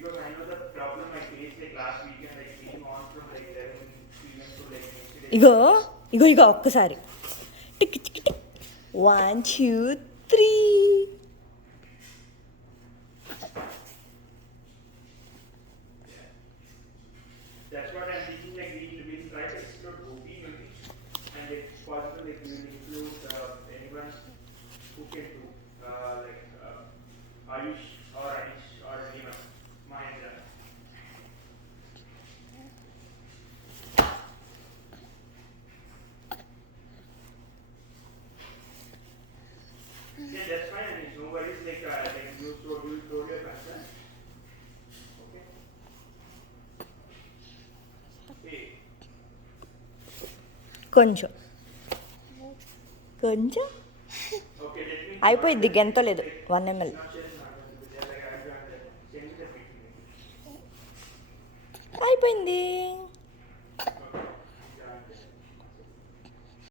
because I know the problem I faced like last weekend, like being on from like 11 p.m. to like yesterday. ఇగో ఇగో ఇగో ఒక్కసారి tick tick tick 1 2 3 That's what I'm thinking. Like we'll try to explore Gobi maybe, and if possible, like we will include anyone who can do like Ayush or Anish or anyone, Mahendra. Yeah, that's fine. Anish. No worries. Like you told your concern. Okay. Hey. కొంచెం కొంచెం Okay. Let me. అయిపోయింది గంత లేదు 1 ml Not sharing. Not like I joined. Send me the picture. అయిపోయింది